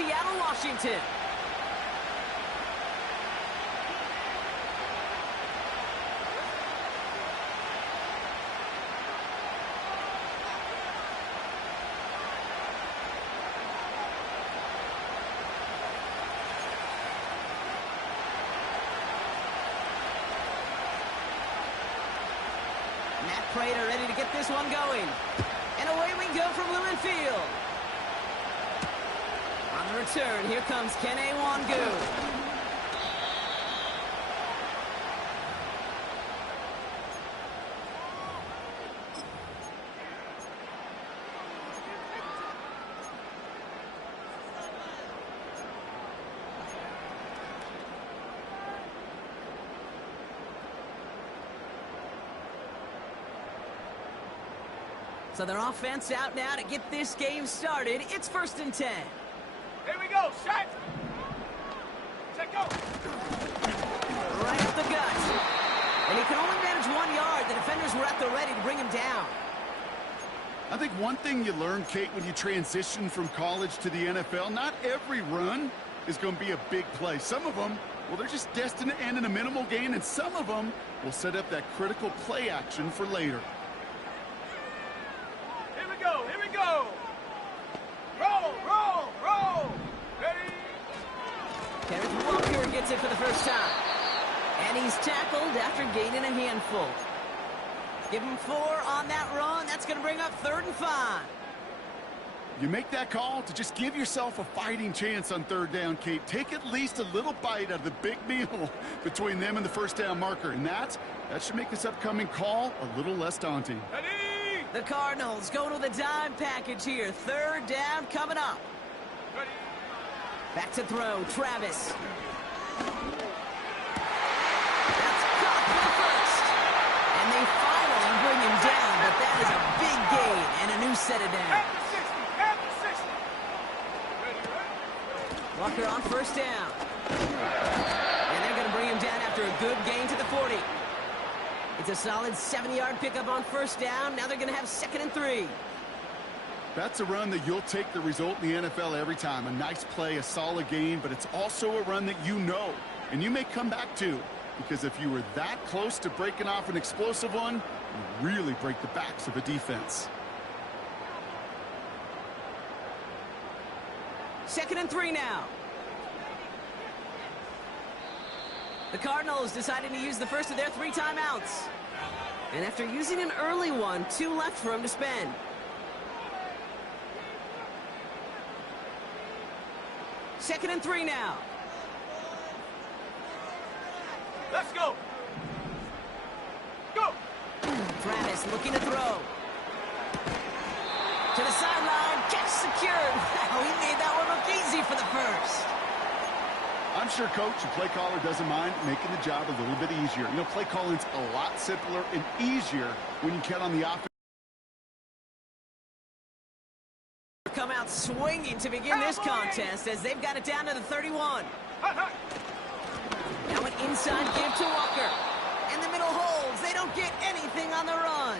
Seattle, Washington. Matt Prater ready to get this one going. And away we go from Lumen Field. On the return, here comes Kene Nwangwu. So their offense out now to get this game started. It's 1st and 10. Here we go, set! Set, go! Right up the gut. And he can only manage 1 yard. The defenders were at the ready to bring him down. I think one thing you learn, Kate, when you transition from college to the NFL, not every run is going to be a big play. Some of them, well, they're just destined to end in a minimal gain, and some of them will set up that critical play action for later. Here we go! Roll, roll, roll! Ready? Kenneth Walker gets it for the first time. And he's tackled after gaining a handful. Give him 4 on that run. That's going to bring up 3rd and 5. You make that call to just give yourself a fighting chance on 3rd down, Kate. Take at least a little bite out of the big meal between them and the 1st down marker. And that should make this upcoming call a little less daunting. Ready? The Cardinals going with a dime package here. 3rd down coming up. Ready? Back to throw, Travis. That's caught for the first. And they finally bring him down, but that is a big gain and a new set of down. At the 60, Ready, ready? Walker on 1st down. And they're going to bring him down after a good gain to the 40. It's a solid 70-yard pickup on 1st down. Now they're going to have 2nd and 3. That's a run that you'll take the result in the NFL every time. A nice play, a solid gain, but it's also a run that you know, and you may come back to, because if you were that close to breaking off an explosive one, you really break the backs of a defense. 2nd and 3 now. The Cardinals decided to use the first of their 3 timeouts. And after using an early one, 2 left for him to spend. Second and 3 now. Let's go! Go! Travis looking to throw. To the sideline, catch secured. Wow, he made that one look easy for the first. I'm sure coach and play caller doesn't mind making the job a little bit easier. You know, play calling's a lot simpler and easier when you count on the offense. Come out swinging to begin this contest as they've got it down to the 31. Now an inside give to Walker. And the middle holds. They don't get anything on the run.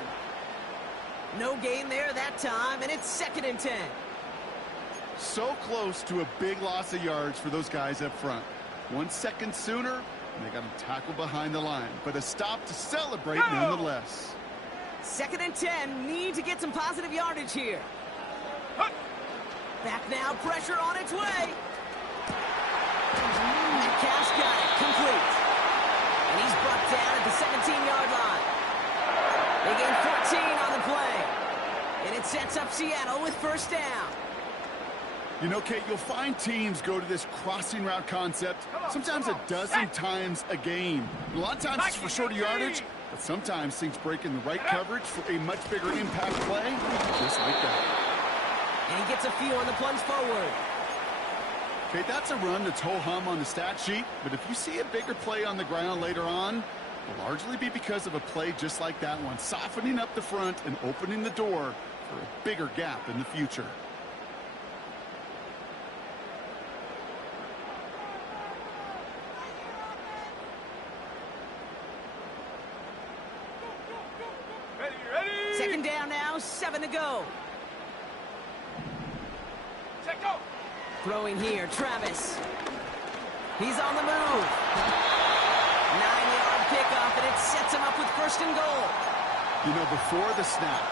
No gain there that time, and it's 2nd and 10. So close to a big loss of yards for those guys up front. 1 second sooner, and they got him tackled behind the line. But a stop to celebrate nonetheless. 2nd and 10. Need to get some positive yardage here. Back now, pressure on its way. Metcalf's got it, complete. And he's brought down at the 17-yard line. They gain 14 on the play. And it sets up Seattle with 1st down. You know, Kate, you'll find teams go to this crossing route concept sometimes a dozen times a game. A lot of times it's for shorter yardage, but sometimes things break in the right coverage for a much bigger impact play, just like that. And he gets a few on the plunge forward. Okay, that's a run that's ho-hum on the stat sheet, but if you see a bigger play on the ground later on, it'll largely be because of a play just like that one, softening up the front and opening the door for a bigger gap in the future. Ready? 2nd down now, 7 to go. Check, go! Throwing here, Travis. He's on the move. 9-yard pickoff, and it sets him up with first and goal. You know, before the snap,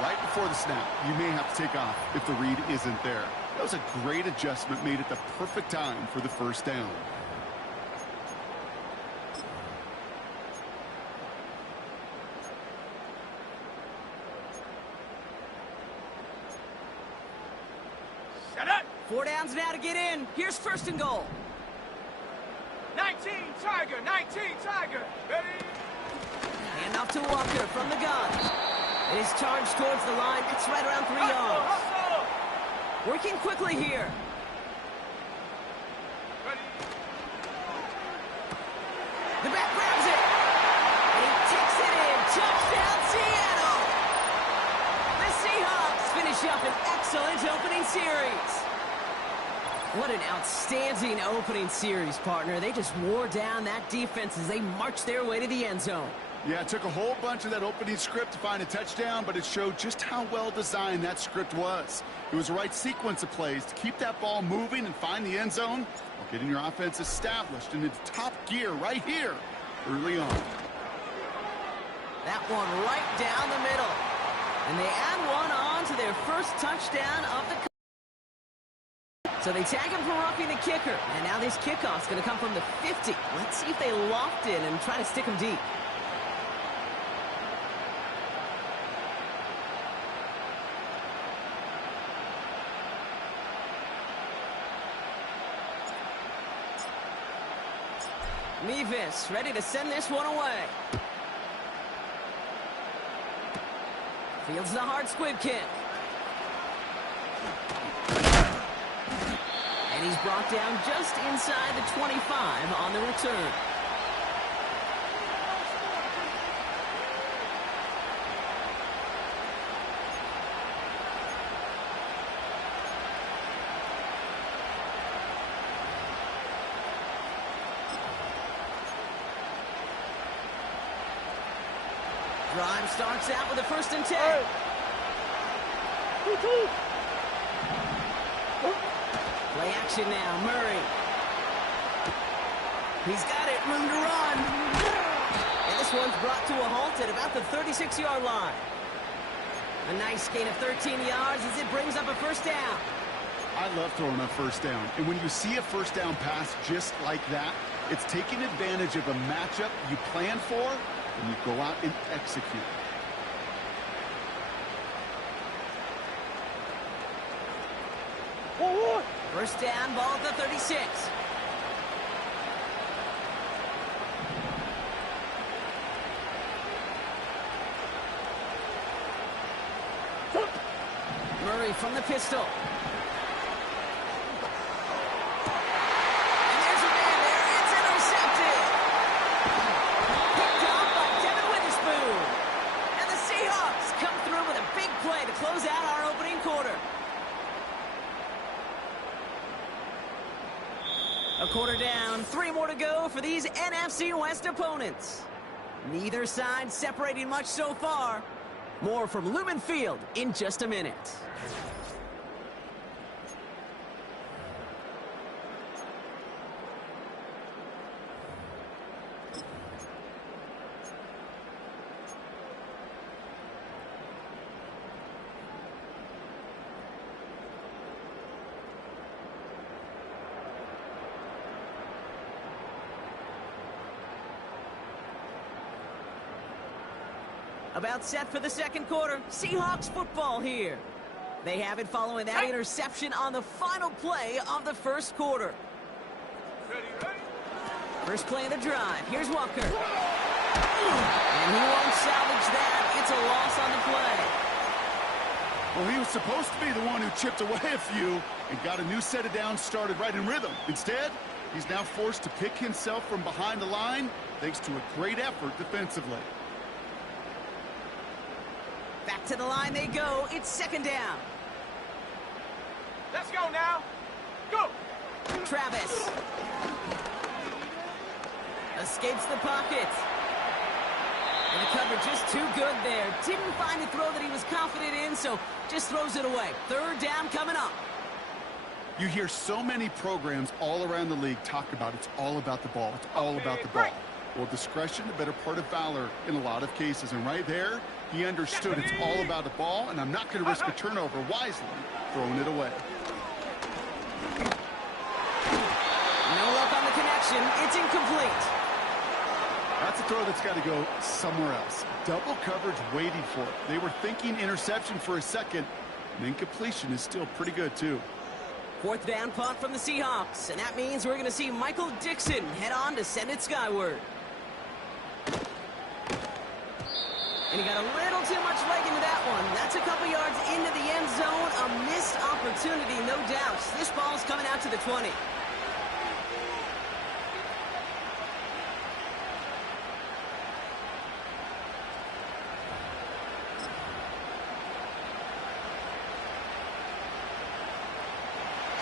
right before the snap, you may have to take off if the read isn't there. That was a great adjustment made at the perfect time for the first down. Set up. 4 downs now to get in. Here's first and goal. 19 Tiger, 19 Tiger. Ready? Hand off to Walker from the gun. It is charged towards the line. It's right around 3 yards. Hustle. Working quickly here. Ready? The back grabs it. And he takes it in. Touchdown, Seattle. The Seahawks finish up an excellent opening series. What an outstanding opening series, partner. They just wore down that defense as they marched their way to the end zone. Yeah, it took a whole bunch of that opening script to find a touchdown, but it showed just how well designed that script was. It was the right sequence of plays to keep that ball moving and find the end zone while getting your offense established and into top gear right here early on. That one right down the middle. And they add one on to their first touchdown of the. So they tag him for roughing the kicker. And now this kickoff's going to come from the 50. Let's see if they loft in and try to stick him deep. Mevis ready to send this one away. Fields the hard squib kick. And he's brought down just inside the 25 on the return. Drive starts out with a 1st and 10. Play action now, Murray. He's got it, room to run. And this one's brought to a halt at about the 36-yard line. A nice gain of 13 yards as it brings up a 1st down. I love throwing a 1st down. And when you see a 1st down pass just like that, it's taking advantage of a matchup you plan for, and you go out and execute. Whoa. 1st down, ball at the 36. Murray from the pistol. And there's a man there. It's intercepted. Picked off by Devin Witherspoon. And the Seahawks come through with a big play to close out our opening quarter. A quarter down, 3 more to go for these NFC West opponents. Neither side separating much so far. More from Lumen Field in just a minute. About set for the 2nd quarter. Seahawks football here. They have it following that interception on the final play of the 1st quarter. Ready. First play of the drive. Here's Walker. And he won't salvage that. It's a loss on the play. Well, he was supposed to be the one who chipped away a few and got a new set of downs started right in rhythm. Instead, he's now forced to pick himself from behind the line thanks to a great effort defensively. Back to the line they go. It's 2nd down. Let's go now. Go. Travis. Escapes the pocket. And the coverage just too good there. Didn't find the throw that he was confident in, so just throws it away. 3rd down coming up. You hear so many programs all around the league talk about it's all about the ball. It's all about the ball. Well, discretion, the better part of valor in a lot of cases. And right there, he understood it's all about the ball, and I'm not going to risk a turnover, wisely throwing it away. No luck on the connection. It's incomplete. That's a throw that's got to go somewhere else. Double coverage waiting for it. They were thinking interception for a second, and incompletion is still pretty good, too. Fourth down punt from the Seahawks, and that means we're going to see Michael Dickson head on to send it skyward. And he got a little too much leg into that one. That's a couple yards into the end zone. A missed opportunity, no doubt. This ball's coming out to the 20.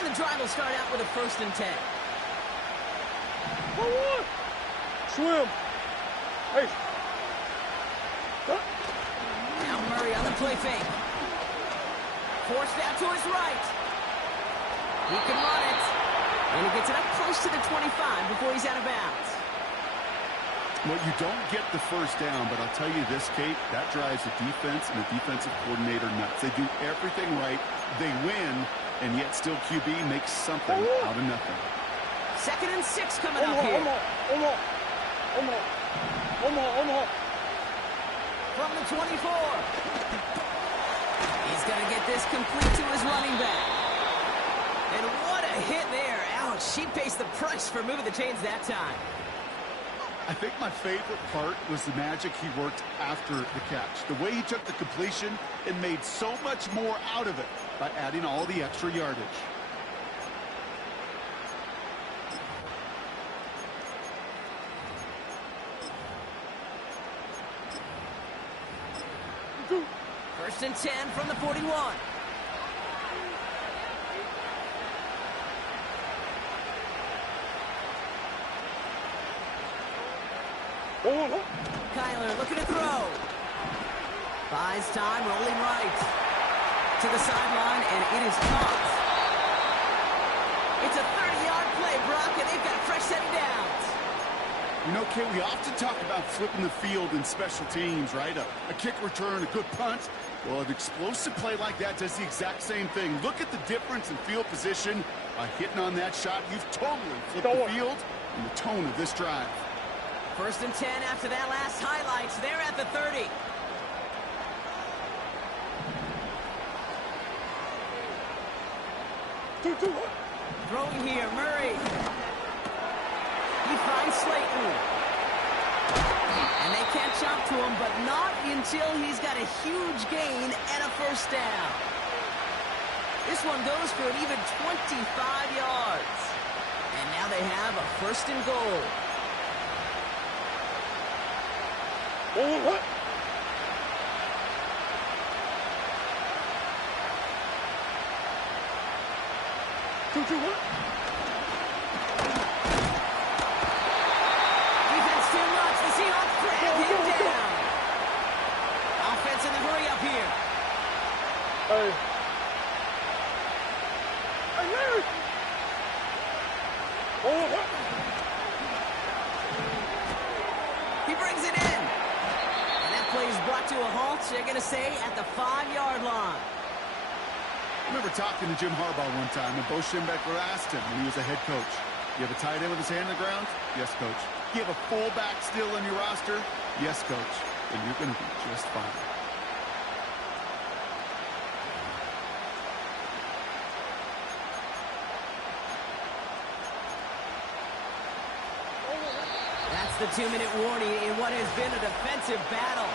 And the drive will start out with a 1st and 10. Swim. Hey. Now Murray on the play fake. Forced out to his right. He can run it. And he gets it up close to the 25 before he's out of bounds. Well, you don't get the first down, but I'll tell you this, Kate, that drives the defense and the defensive coordinator nuts. They do everything right. They win, and yet still QB makes something out of nothing. 2nd and 6 coming up here. From the 24. He's going to get this complete to his running back. And what a hit there. Ouch, she pays the price for moving the chains that time. I think my favorite part was the magic he worked after the catch. The way he took the completion and made so much more out of it by adding all the extra yardage. First and 10 from the 41. Kyler looking to throw. Buys time, rolling right. To the sideline, and it is caught. It's a 30-yard play, Brock, and they've got a fresh set of downs. You know, Kate, we often talk about flipping the field in special teams, right? A kick return, a good punt. Well, an explosive play like that does the exact same thing. Look at the difference in field position. By hitting on that shot, you've totally flipped the field and the tone of this drive. First and 10 after that last highlights. They're at the 30. Throwing here, Murray. He finds Slayton. And they catch up to him, but not until he's got a huge gain and a first down. This one goes for an even 25 yards. And now they have a 1st and goal. Defense too much. The Seahawks drag him down. Offense in the hurry up here. He brings it in. And that play is brought to a halt, they're going to say, at the 5-yard line. I remember talking to Jim Harbaugh one time, and Bo Schembechler asked him when he was a head coach, you have a tight end with his hand on the ground? Yes, coach. You have a fullback still on your roster? Yes, coach. And you're going to be just fine. That's the 2-minute warning in what has been a defensive battle.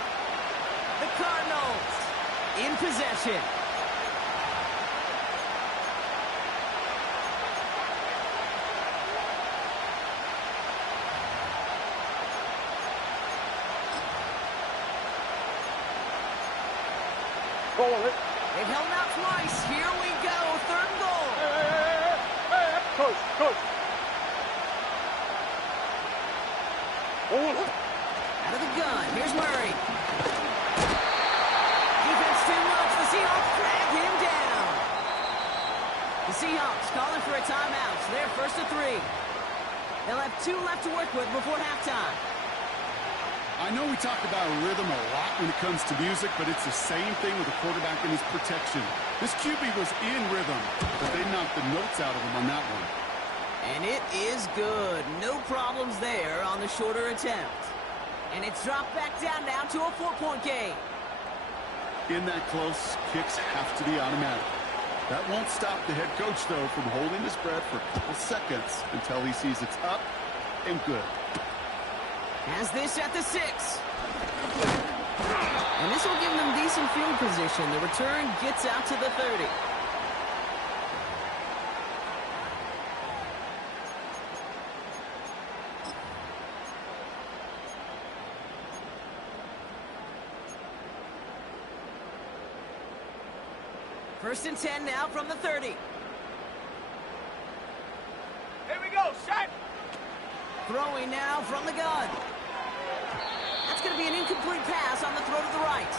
The Cardinals in possession. They've held him out twice. Here we go. 3rd and goal. Coach. Out of the gun. Here's Murray. Defense too much. The Seahawks drag him down. The Seahawks call a a timeout. So they're first to 3. They'll have 2 left to work with before halftime. I know we talk about rhythm a lot when it comes to music, but it's the same thing with the quarterback and his protection. This QB was in rhythm, but they knocked the notes out of him on that one. And it is good. No problems there on the shorter attempt. And it's dropped back down now to a 4-point game. In that close, kicks have to be automatic. That won't stop the head coach, though, from holding his breath for a couple seconds until he sees it's up and good. Has this at the 6. And this will give them decent field position. The return gets out to the 30. First and 10 now from the 30. Here we go, shot. Throwing now from the gun. That's going to be an incomplete pass on the throw to the right.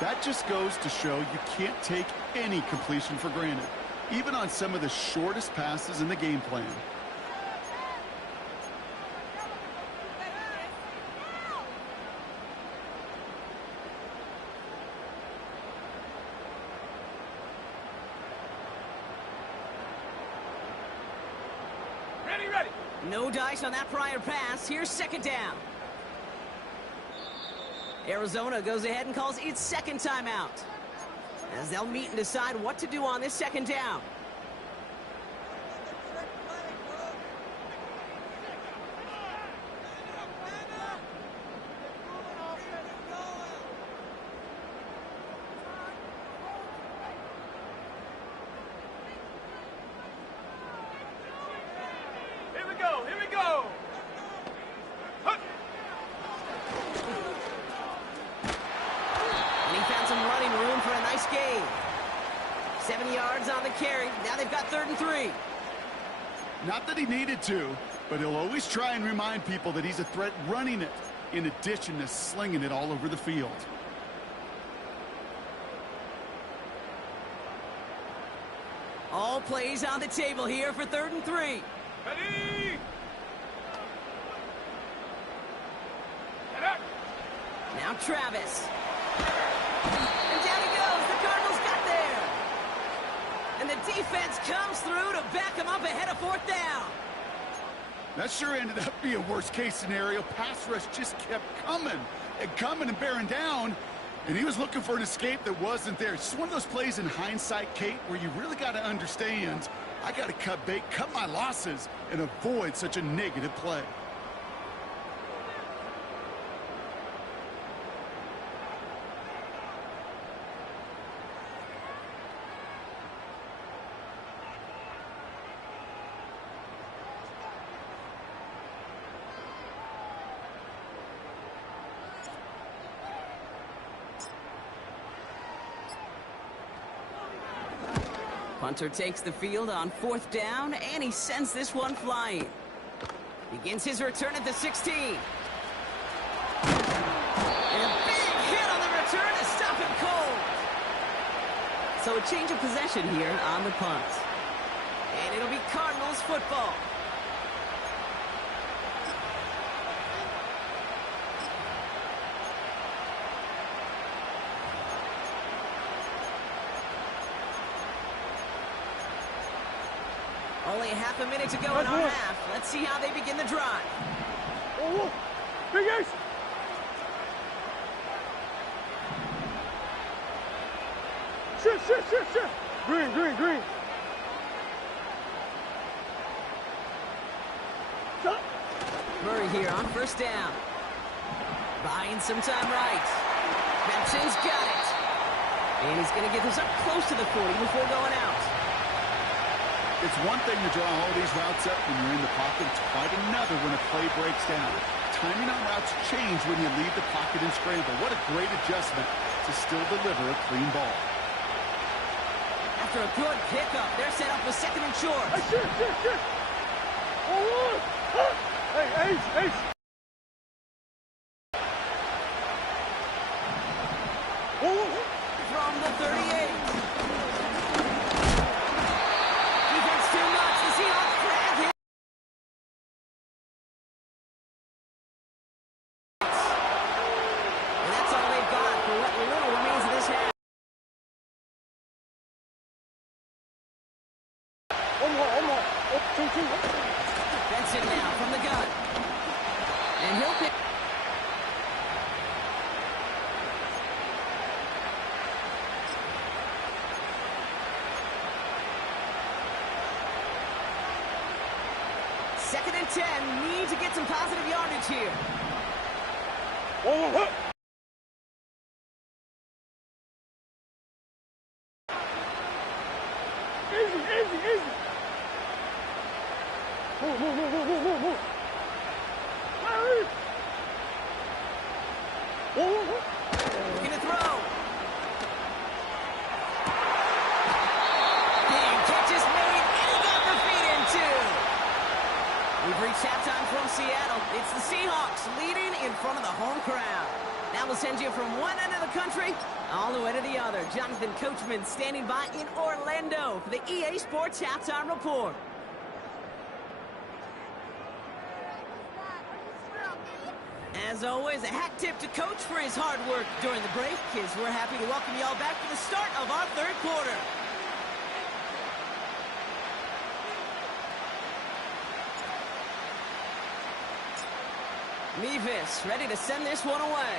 That just goes to show you can't take any completion for granted, even on some of the shortest passes in the game plan. Ready. No dice on that prior pass. Here's second down. Arizona goes ahead and calls its second timeout, as they'll meet and decide what to do on this second down. Here we go. Huh. And he found some running room for a nice gain. 7 yards on the carry. Now they've got 3rd and 3. Not that he needed to, but he'll always try and remind people that he's a threat running it, in addition to slinging it all over the field. All plays on the table here for 3rd and 3. Ready. Get up. Now Travis. And down he goes. The Cardinals got there. And the defense comes through to back him up ahead of 4th down. That sure ended up being a worst-case scenario. Pass rush just kept coming and bearing down, and he was looking for an escape that wasn't there. It's just one of those plays in hindsight, Kate, where you really got to understand, I got to cut bait, cut my losses, and avoid such a negative play. Punter takes the field on 4th down, and he sends this one flying. Begins his return at the 16. And a big hit on the return to stop him cold. So a change of possession here on the punt. And it'll be Cardinals football. Only a half a minute to go in our half. Let's see how they begin the drive. Oh, big ace. Shit. Green. Stop. Murray here on 1st down. Buying some time right. Benson's got it. And he's going to get this up close to the 40 before going out. It's one thing to draw all these routes up when you're in the pocket. It's quite another when a play breaks down. Timing on routes change when you leave the pocket and scramble. What a great adjustment to still deliver a clean ball. After a good pickup, they're set up with 2nd and short. Shit. Oh, hey, ace. From the 38. Defense Benson now from the gun. And he'll pick. Second and 10. Need to get some positive yardage here. Easy. Move. Looking to throw. Big catch is made, and he got the feet in too. We've reached halftime from Seattle. It's the Seahawks leading in front of the home crowd. Now we'll send you from one end of the country all the way to the other. Jonathan Coachman standing by in Orlando for the EA Sports Halftime Report. As always, a hat tip to Coach for his hard work during the break, as we're happy to welcome you all back for the start of our third quarter. Mevis ready to send this one away.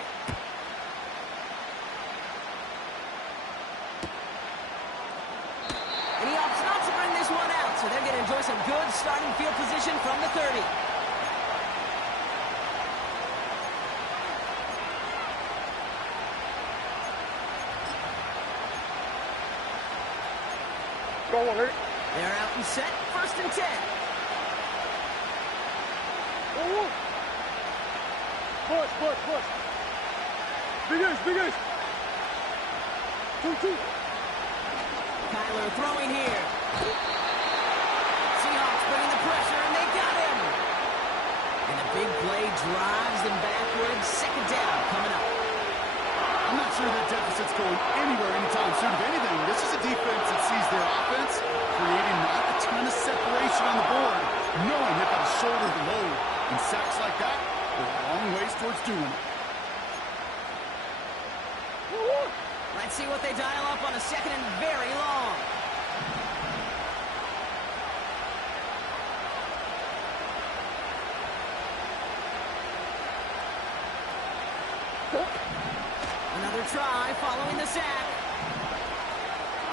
And he opts not to bring this one out, so they're going to enjoy some good starting field position from the 30. They're out and set, first and 10. Push. Big ace. 2. Kyler throwing here. Seahawks bringing the pressure, and they got him. And a big play drives them backwards. Second down coming up. I'm not sure that deficit's going anywhere anytime soon. If anything, this is a defense that sees their offense creating not a ton of separation on the board, knowing they've got to shoulder the load. And sacks like that, they're a long ways towards doing it. Let's see what they dial up on a second and very long. Another try following the sack.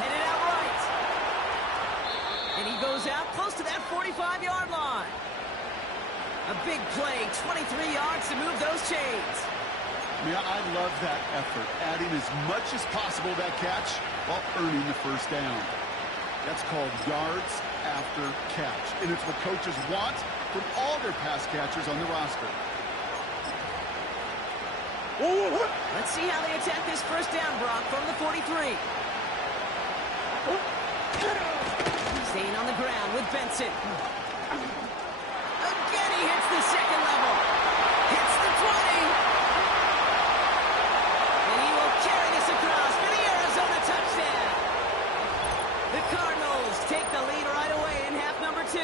Headed out right. And he goes out close to that 45-yard line. A big play, 23 yards to move those chains. Yeah, I love that effort, adding as much as possible to that catch while earning the first down. That's called yards after catch, and it's what coaches want from all their pass catchers on the roster. Let's see how they attack this first down, Brock, from the 43. Staying on the ground with Benson. Again, he hits the second level. Hits the 20. And he will carry this across for the Arizona touchdown. The Cardinals take the lead right away in half number 2.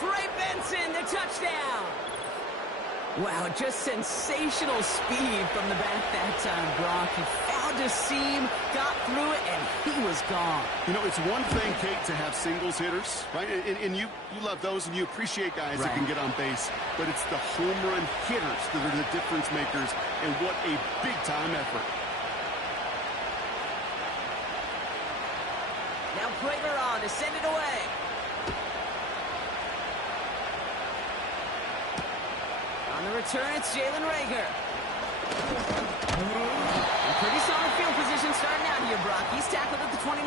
Trey Benson, the touchdown. Wow, just sensational speed from the back that time, Brock. He found a seam, got through it, and he was gone. You know, it's one thing, Kate, to have singles hitters, right? And you love those, and you appreciate guys that can get on base. But it's the home run hitters that are the difference makers, and what a big-time effort. Now Prager on to send it away. On the return, it's Jalen Reagor. And pretty solid field position starting out here, Brock. He's tackled at the 29.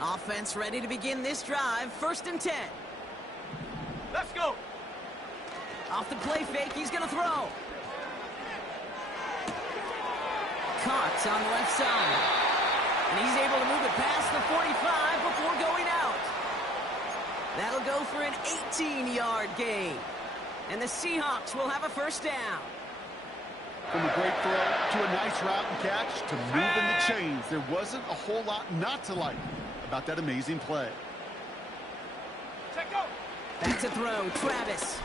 Offense ready to begin this drive. First and 10. Let's go. Off the play fake, he's going to throw. Caught on the left side. And he's able to move it past the 45 before going out. That'll go for an 18-yard gain. And the Seahawks will have a first down. From a great throw to a nice route and catch to moving the chains, there wasn't a whole lot not to like about that amazing play. Check go. Back to throw, Travis.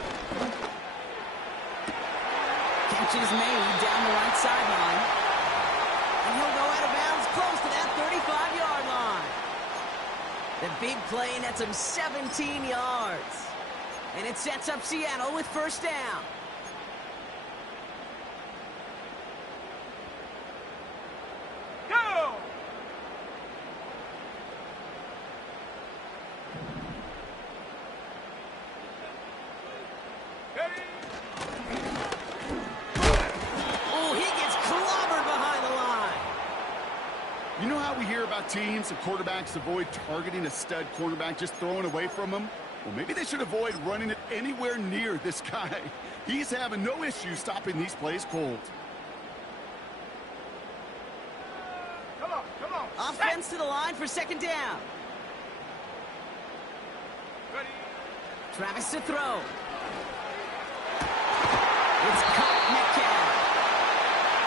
Catch is made down the right sideline. And he'll go out of bounds close to that 35-yard line. The big play nets him 17 yards. And it sets up Seattle with first down. Go! Oh, he gets clobbered behind the line. You know how we hear about teams and quarterbacks avoid targeting a stud quarterback, just throwing away from him? Well, maybe they should avoid running it anywhere near this guy. He's having no issue stopping these plays cold. Come on, come on. Offense to the line for second down. Ready. Travis to throw. It's caught Metcalf.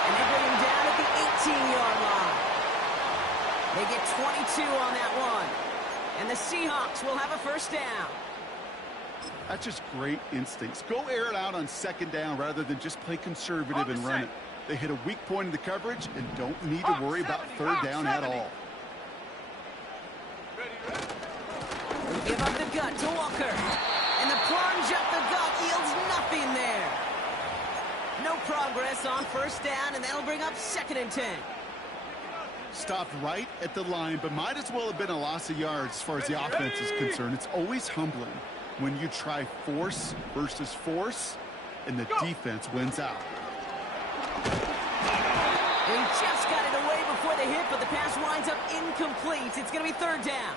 And they bring him down at the 18-yard line. They get 22 on that one. And the Seahawks will have a first down. That's just great instincts. Go air it out on second down rather than just play conservative and run it. They hit a weak point in the coverage and don't need to worry about third down at all. Ready, ready. They give up the gut to Walker. And the plunge up the gut yields nothing there. No progress on first down, and that'll bring up 2nd and 10. Stopped right at the line, but might as well have been a loss of yards as far as the offense is concerned. It's always humbling when you try force versus force, and the defense wins out. He just got it away before the hit, but the pass winds up incomplete. It's going to be third down.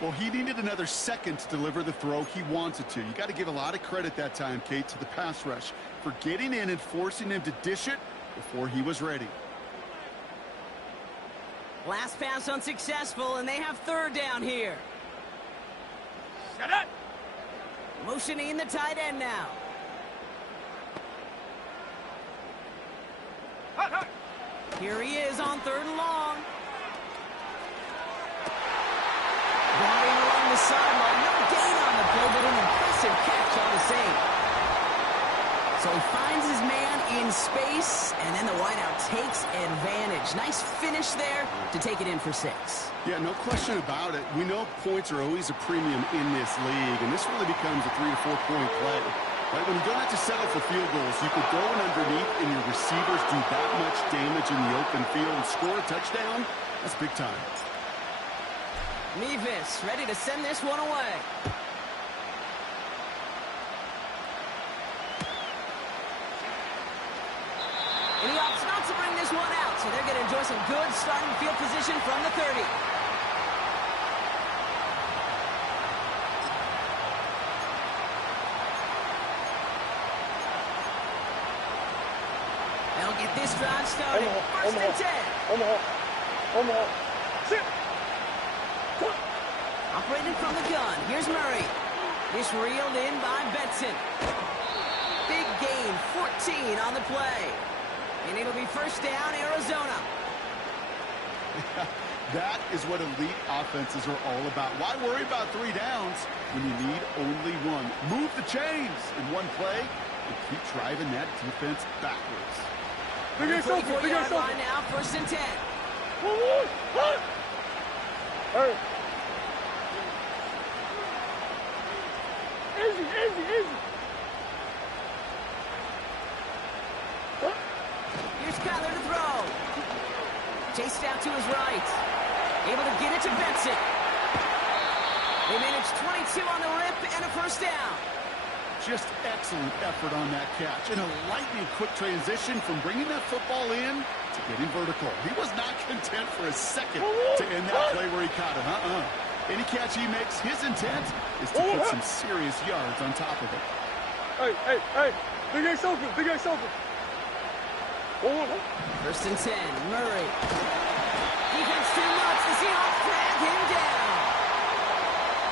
Well, he needed another second to deliver the throw he wanted to. You got to give a lot of credit that time, Kate, to the pass rush for getting in and forcing him to dish it before he was ready. Last pass unsuccessful, and they have third down here. Shut up. Motioning the tight end now. Hut, hut. Here he is on third and long. Running along the sideline. No gain on the play, but an impressive catch on the save. So he finds his man in space, and then the wideout takes advantage. Nice finish there to take it in for 6. Yeah, no question about it. We know points are always a premium in this league, and this really becomes a 3 to 4 point play. Right? When you don't have to settle for field goals, you can throw it underneath, and your receivers do that much damage in the open field and score a touchdown. That's big time. Nevis ready to send this one away. And he opts not to bring this one out, so they're going to enjoy some good starting field position from the 30. They'll get this drive started. First and 10. Sit. Operating from the gun. Here's Murray. This reeled in by Benson. Big gain, 14 on the play. And it'll be first down, Arizona. That is what elite offenses are all about. Why worry about 3 downs when you need only one? Move the chains in one play and keep driving that defense backwards. 24-yard line now, first and 10. Hey. Easy. Here's Kyler to throw. Chased out to his right. Able to get it to Benson. They managed 22 on the rip and a first down. Just excellent effort on that catch. And a lightning quick transition from bringing that football in to getting vertical. He was not content for a second to end that play where he caught it. Any catch he makes, his intent is to put some serious yards on top of it. Hey. Big A's open. First and 10, Murray. Defense too much. The Seahawks drag him down.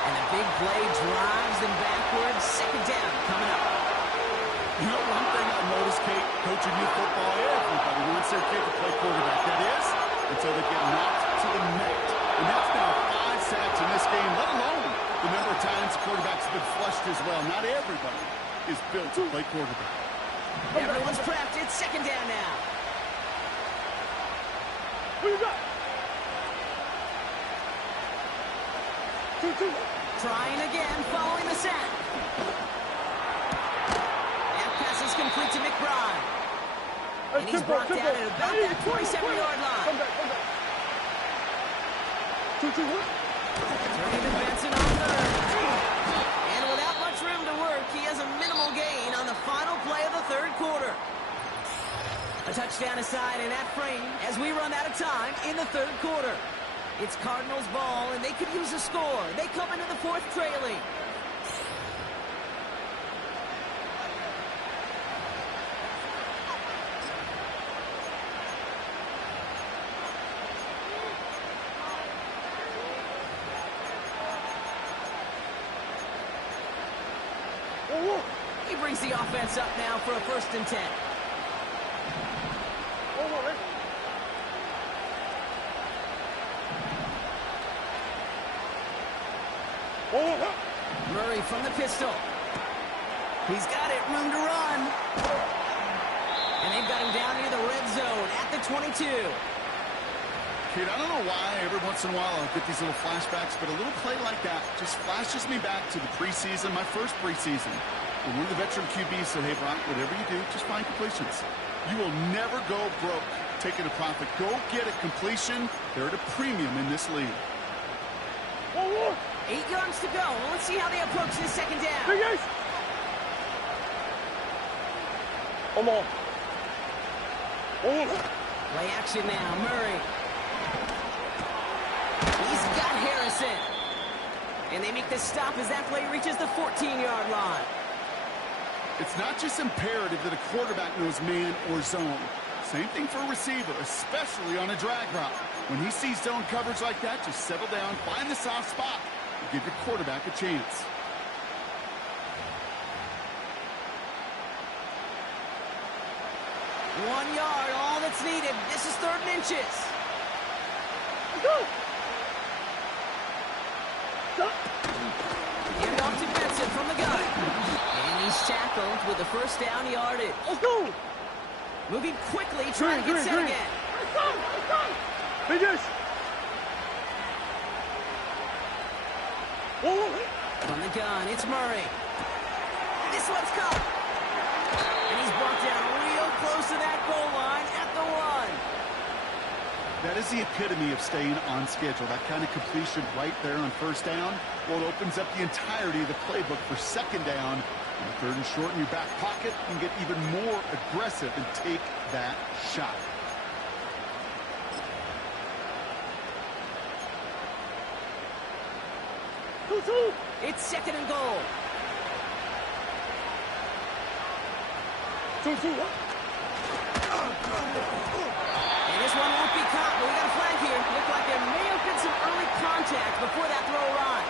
And the big play drives them backwards. Second down coming up. You know, one thing I noticed, Kate, Coaching youth football, everybody wants their kid to play quarterback. That is, until they get knocked to the mat. And that's now 5 sacks in this game, let alone the number of times quarterbacks have been flushed as well. Not everybody is built to play quarterback. Everyone's prepped. It's second down now. What you got? 2-2. Trying again, following the sack. And pass is complete to McBride. And he's brought down at about that 27-yard line. Come back. 2-2. Turning to Benson on third. And without much room to work, he has a minimal gain on the final play of the third quarter. A touchdown aside in that frame as we run out of time in the third quarter. It's Cardinals ball, and they could use a score. They come into the fourth trailing. He brings the offense up now for a 1st and 10. Murray from the pistol. He's got it, room to run. And they've got him down near the red zone at the 22. Kid, I don't know why every once in a while I'll get these little flashbacks, but a little play like that just flashes me back to the preseason, my first preseason. When one of the veteran QBs said, hey, Brock, whatever you do, just find completions. You will never go broke taking a profit. Go get a completion. They're at a premium in this league. 8 yards to go. Well, let's see how they approach this second down. Come on. Play action now, Murray. He's got Harrison. And they make the stop as that play reaches the 14-yard line. It's not just imperative that a quarterback knows man or zone. Same thing for a receiver, especially on a drag route. When he sees zone coverage like that, just settle down, find the soft spot, and give your quarterback a chance. One yard, all that's needed. This is 3rd and inches. Hand off to Benson from the gun. And he's tackled with the 1st down yardage. Let's go. Moving quickly, trying to get set again. Finish. From the gun, it's Murray. This one's caught. And he's brought down real close to that goal line at the 1. That is the epitome of staying on schedule. That kind of completion right there on 1st down. Well, it opens up the entirety of the playbook for 2nd down. And 3rd and short in your back pocket, and get even more aggressive and take that shot. It's 2nd and goal. 2-2. And this one won't be caught, but we got a flag here. Looked like there may have been some early contact before that throw arrived.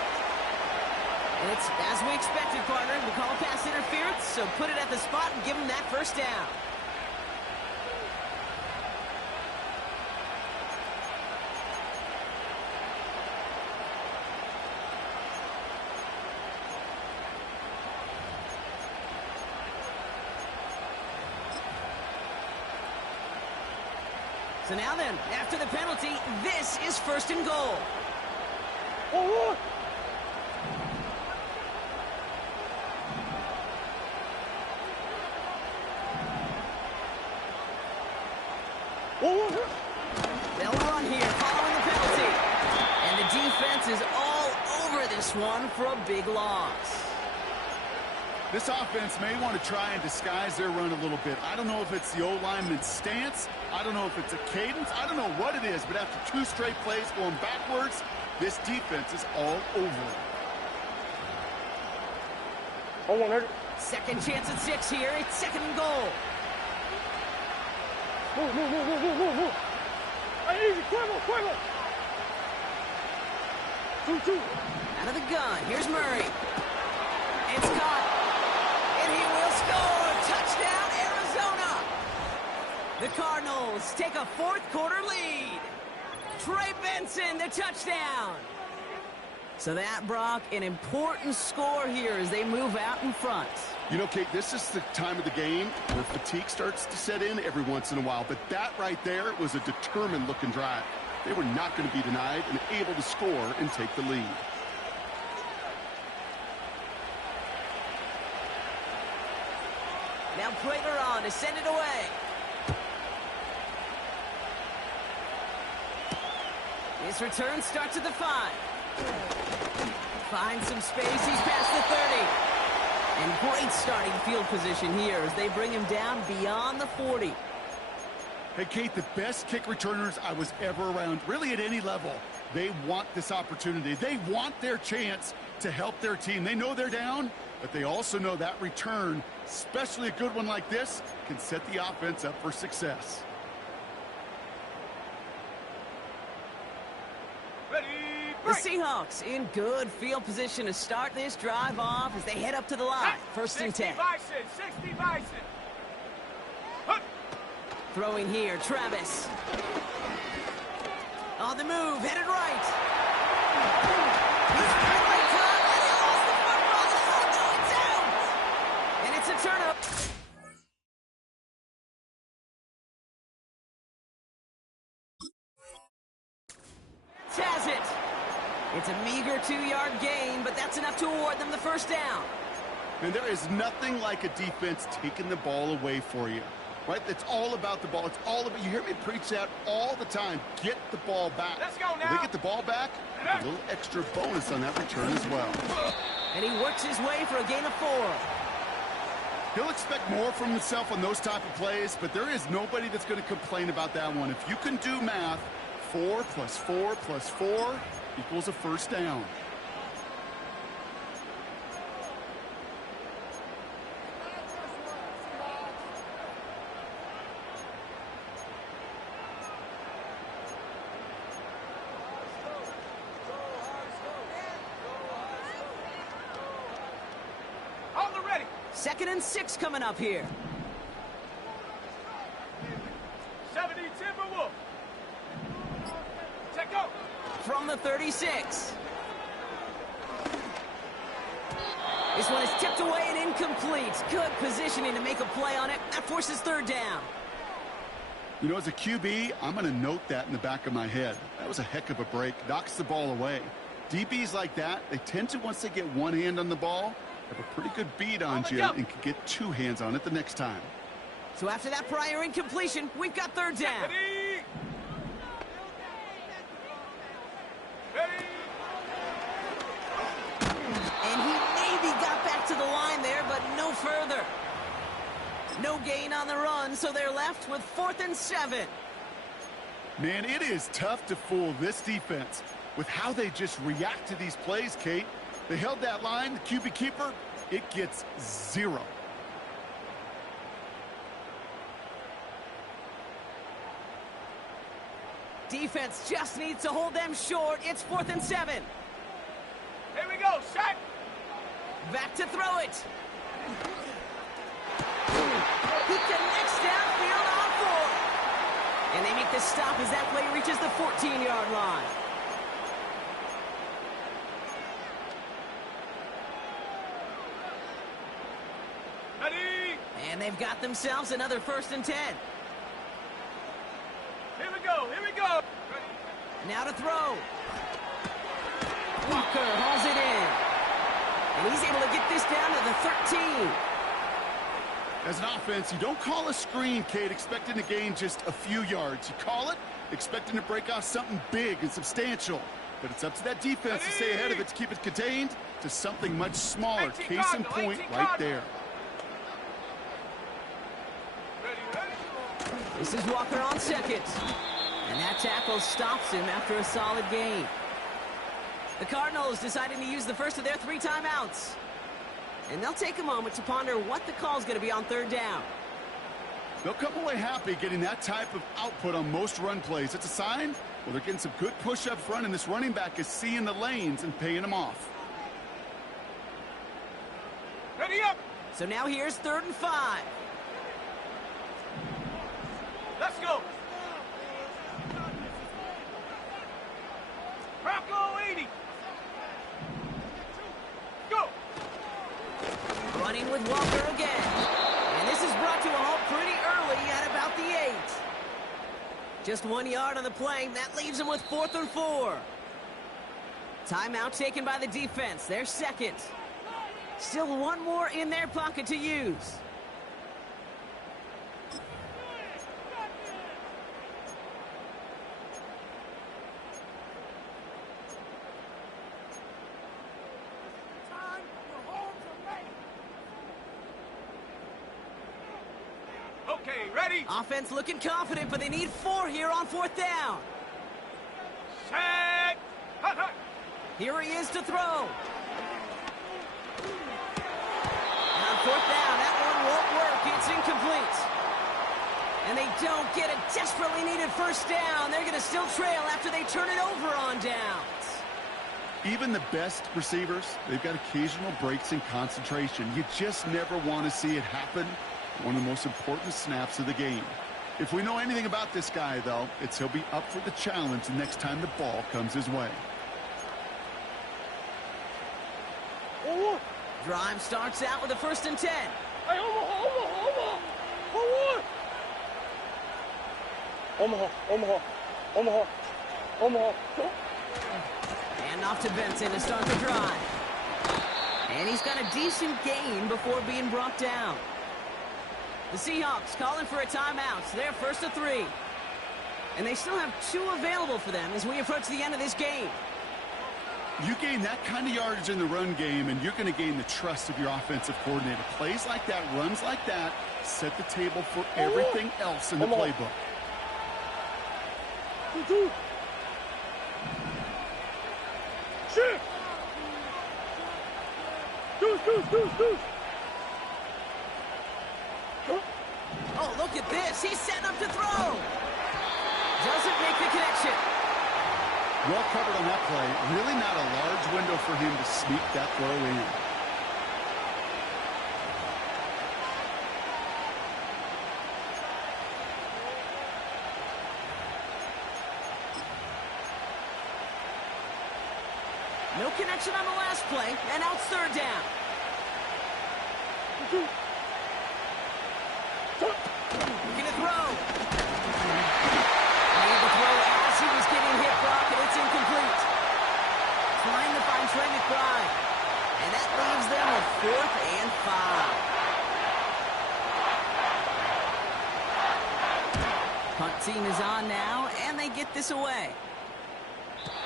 And it's as we expected, partner. We call pass interference, so put it at the spot and give him that 1st down. So now then, after the penalty, this is 1st and goal. They'll run here following the penalty. And the defense is all over this one for a big loss. This offense may want to try and disguise their run a little bit. I don't know if it's the O-lineman's stance. I don't know if it's a cadence. I don't know what it is, but after 2 straight plays going backwards, this defense is all over it. 2nd chance at 6 here. It's 2nd and goal. Move. Easy, quiver. 2-2. Out of the gun. Here's Murray. It's caught. And he will score. Touchdown, Arizona. The Cardinals take a fourth-quarter lead. Trey Benson, the touchdown. So that, Brock, an important score here as they move out in front. You know, Kate, this is the time of the game where fatigue starts to set in every once in a while. But that right there was a determined-looking drive. They were not going to be denied and able to score and take the lead. Now Prager on to send it away. His return starts at the 5. Finds some space. He's past the 30. And great starting field position here as they bring him down beyond the 40. Hey, Kate, the best kick returners I was ever around, really at any level, they want this opportunity. They want their chance to help their team. They know they're down, but they also know that return, especially a good one like this, can set the offense up for success. The Seahawks in good field position to start this drive off as they head up to the line. First and 10. 60 Bison. Throwing here, Travis. On the move, headed right. He's got a great time, and he lost the football. Oh, no, it's out. And it's a turnover. Has it. It's a meager 2-yard gain, but that's enough to award them the first down. And there is nothing like a defense taking the ball away for you, right? It's all about the ball. It's all about, you hear me preach that all the time. Get the ball back. Let's go now. If they get the ball back, a little extra bonus on that return as well. And he works his way for a gain of 4. He'll expect more from himself on those type of plays, but there is nobody that's going to complain about that one. If you can do math, 4 plus 4 plus 4 equals a first down. On the ready. 2nd and 6 coming up here. 70 Timberwolf. Check out. From the 36. This one is tipped away and incomplete. Good positioning to make a play on it. That forces 3rd down. You know, as a QB, I'm going to note that in the back of my head. That was a heck of a break. Knocks the ball away. DBs like that, they tend to, once they get one hand on the ball, have a pretty good beat on you and can get 2 hands on it the next time. So after that prior incompletion, we've got 3rd down. Ready. Ready. And he maybe got back to the line there, but no further. No gain on the run, so they're left with 4th and 7. Man, it is tough to fool this defense with how they just react to these plays, Kate. They held that line, the QB keeper, it gets 0. Defense just needs to hold them short. It's 4th and 7. Here we go. Shot. Back to throw it. He connects downfield on 4. And they make the stop as that play reaches the 14-yard line. Ready. And they've got themselves another 1st and 10. Here we go. Here we go. Now to throw. Walker hauls it in. And he's able to get this down to the 13. As an offense, you don't call a screen, Kate, expecting to gain just a few yards. You call it expecting to break off something big and substantial. But it's up to that defense to stay ahead of it, to keep it contained to something much smaller. Case in point right there. Ready, ready. This is Walker on 2nd. And that tackle stops him after a solid gain. The Cardinals deciding to use the first of their 3 timeouts. And they'll take a moment to ponder what the call is going to be on 3rd down. They'll come away happy getting that type of output on most run plays. It's a sign, well, they're getting some good push up front, and this running back is seeing the lanes and paying them off. Ready up. So now here's 3rd and 5. Let's go. Bronco 80. Go. Running with Walker again. And this is brought to a halt pretty early at about the 8. Just 1 yard on the play. That leaves them with 4th and 4. Timeout taken by the defense. Their second. Still one more in their pocket to use. Okay, ready? Offense looking confident, but they need 4 here on 4th down. Set. Hut, hut. Here he is to throw. And on 4th down, that one won't work. It's incomplete. And they don't get a desperately needed 1st down. They're going to still trail after they turn it over on downs. Even the best receivers, they've got occasional breaks in concentration. You just never want to see it happen. One of the most important snaps of the game. If we know anything about this guy, though, it's he'll be up for the challenge the next time the ball comes his way. Drive starts out with a 1st and 10. And off to Benson to start the drive. And he's got a decent gain before being brought down. The Seahawks calling for a timeout. So they're 1st and 3. And they still have 2 available for them as we approach the end of this game. You gain that kind of yardage in the run game, and you're going to gain the trust of your offensive coordinator. Plays like that, runs like that, set the table for everything else in the playbook. Oh, look at this. He's setting up to throw. Doesn't make the connection. Well covered on that play. Really not a large window for him to sneak that throw in. No connection on the last play, and now it's 3rd down. Looking to throw. Made the throw as he was getting hit, Brock, and it's incomplete. Trying to find Trey McBride. And that leaves them with 4th and 5. Punt team is on now, and they get this away.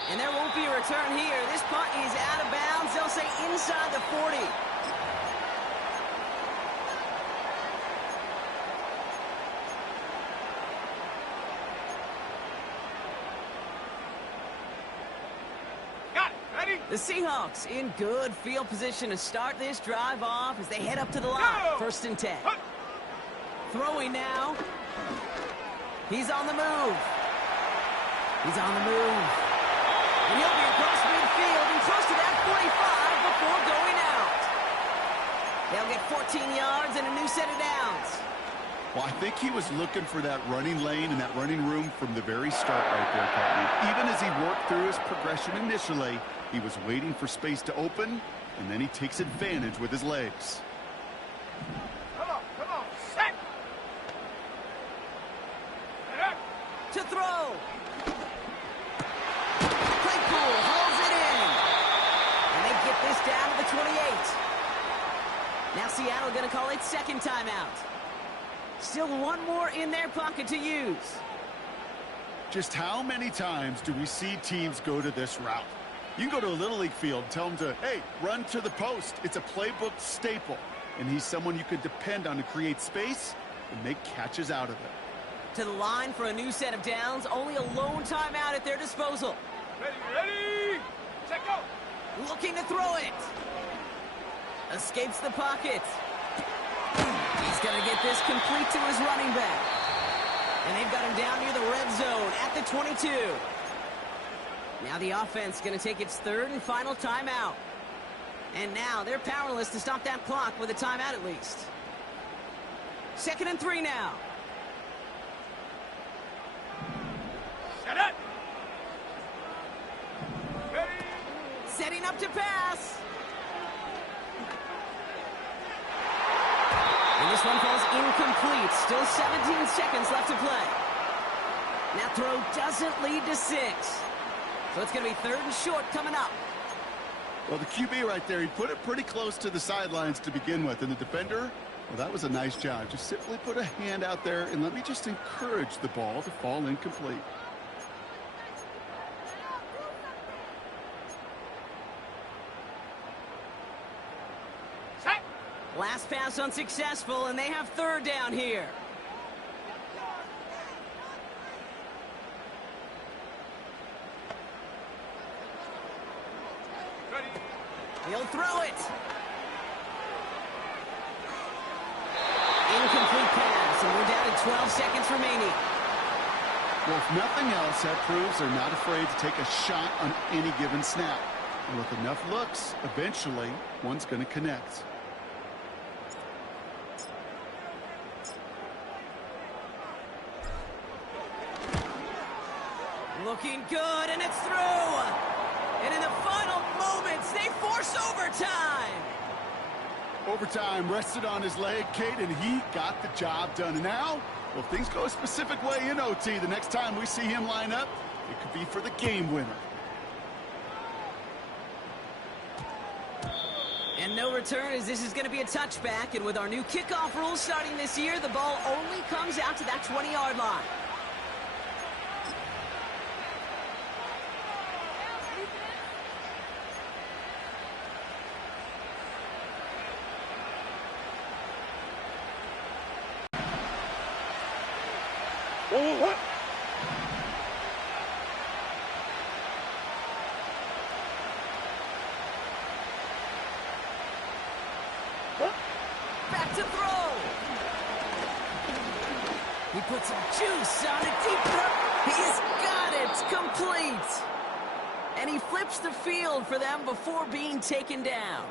And there won't be a return here. This punt is out of bounds. They'll say inside the 40. Got it. Ready? The Seahawks in good field position to start this drive off as they head up to the line. Go! 1st and 10. Hut. Throwing now. He's on the move. He's on the move. And he'll be across midfield and close to that 45 before going out. They'll get 14 yards and a new set of downs. Well, I think he was looking for that running lane and that running room from the very start right there, Courtney. Even as he worked through his progression initially, he was waiting for space to open, and then he takes advantage with his legs. Come on. Set. To throw. Claypool hauls it in. And they get this down to the 28. Now Seattle going to call its 2nd timeout. Still 1 more in their pocket to use. Just how many times do we see teams go to this route? You can go to a Little League field, tell them to, hey, run to the post. It's a playbook staple. And he's someone you could depend on to create space and make catches out of it. To the line for a new set of downs. Only a lone timeout at their disposal. Ready? Check go. Looking to throw it. Escapes the pocket. He's going to get this complete to his running back. And they've got him down near the red zone at the 22. Now the offense going to take its 3rd and final timeout. And now they're powerless to stop that clock with a timeout at least. 2nd and 3 now. setting up to pass. And this one falls incomplete. Still 17 seconds left to play. That throw doesn't lead to 6. So it's going to be 3rd and short coming up. Well, the QB right there, he put it pretty close to the sidelines to begin with. And the defender, well, that was a nice job. Just simply put a hand out there and let me just encourage the ball to fall incomplete. Set. Last pass unsuccessful, and they have 3rd down here. Ready. He'll throw it. Incomplete pass, and we're down to 12 seconds remaining. Well, if nothing else, that proves they're not afraid to take a shot on any given snap. And with enough looks, eventually, one's going to connect. Looking good, and it's through. And in the final moments, they force overtime. Overtime rested on his leg, Kate, and he got the job done. And now, well, if things go a specific way in OT, the next time we see him line up, it could be for the game winner. And no return, as this is going to be a touchback. And with our new kickoff rules starting this year, the ball only comes out to that 20-yard line. Back to throw. He puts some juice on a deep throw. He's got it. Complete. And he flips the field for them before being taken down.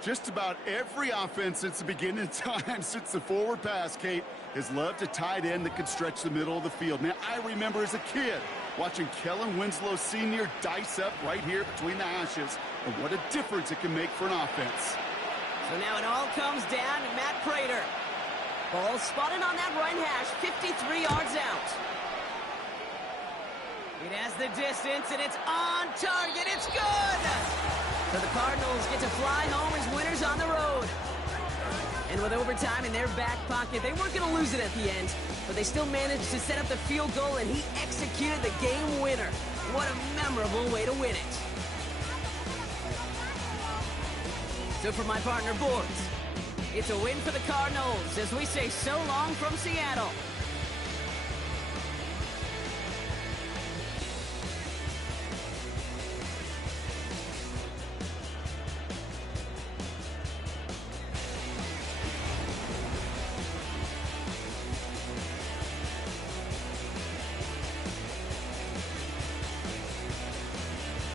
Just about every offense since the beginning of time, since the forward pass, Kate, has loved a tight end that can stretch the middle of the field. Man, I remember as a kid watching Kellen Winslow Sr. dice up right here between the hashes, and what a difference it can make for an offense. So now it all comes down to Matt Prater. Ball spotted on that right hash, 53 yards out. It has the distance, and it's on target. It's good! So the Cardinals get to fly home as winners on the road. And with overtime in their back pocket, they weren't going to lose it at the end, but they still managed to set up the field goal, and he executed the game winner. What a memorable way to win it. So for my partner, Boards, it's a win for the Cardinals as we say so long from Seattle.